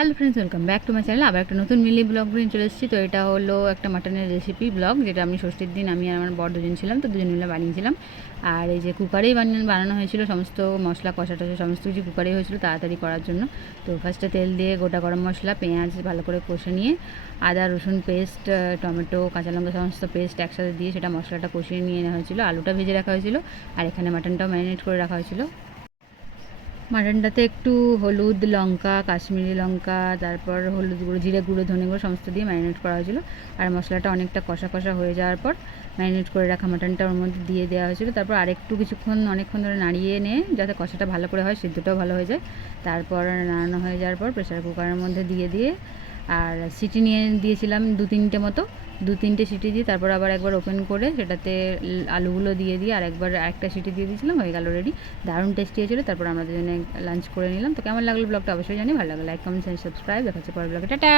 Hello friends, welcome back to my channel. আবার একটা নতুন মিলি ব্লগ নিয়ে চলে এসেছি। তো এটা হলো একটা মাটনের রেসিপি ব্লগ, যেটা আমি ষষ্ঠীর দিন আমি আর আমার বর দুজন ছিলাম, তো দুজন মিলে বানিয়েছিলাম। আর এই যে কুকারেই বানানো হয়েছিল, সমস্ত মশলা কষা টষা সমস্ত কিছু কুকারেই হয়েছিল তাড়াতাড়ি করার জন্য। তো ফার্স্টে তেল দিয়ে গোটা গরম মশলা, পেঁয়াজ ভালো করে কষে নিয়ে আদা রসুন পেস্ট, টমেটো কাঁচা লঙ্কা সমস্ত পেস্ট একসাথে দিয়ে সেটা মশলাটা কষিয়ে নিয়ে নেওয়া হয়েছিল। আলুটা ভেজে রাখা হয়েছিল, আর এখানে মাটনটাও ম্যারিনেট করে রাখা হয়েছিল। মাটনটাতে একটু হলুদ, লঙ্কা, কাশ্মীরি লঙ্কা, তারপর হলুদ গুঁড়ো, জিরে গুঁড়ো, ধনে গুঁড়ো সমস্ত দিয়ে ম্যারিনেট করা হয়েছিল। আর মশলাটা অনেকটা কষা কষা হয়ে যাওয়ার পর ম্যারিনেট করে রাখা মাটনটা ওর মধ্যে দিয়ে দেওয়া হয়েছিল। তারপর আরেকটু অনেকক্ষণ ধরে নাড়িয়ে নিয়ে যাতে কষাটা ভালো করে হয়, সিদ্ধটাও ভালো হয়ে যায়। তারপর নাড়ানো হয়ে যাওয়ার পর প্রেসার কুকারের মধ্যে দিয়ে আর সিটি নিয়ে দিয়েছিলাম 2-3টে মতো। 2-3টে সিটি দিয়ে তারপর আবার একবার ওপেন করে সেটাতে আলুগুলো দিয়ে আর আরেকটা সিটি দিয়ে দিয়েছিলাম, হয়ে গেল রেডি। দারুণ টেস্টি হয়েছিল। তারপর আমরা দুজনে লাঞ্চ করে নিলাম। তো কেমন লাগলো ব্লগটা অবশ্যই জানি। ভালো লাগলো লাইক, কমেন্ট, সাবস্ক্রাইব। দেখা হচ্ছে পরের ব্লগে। টাটা।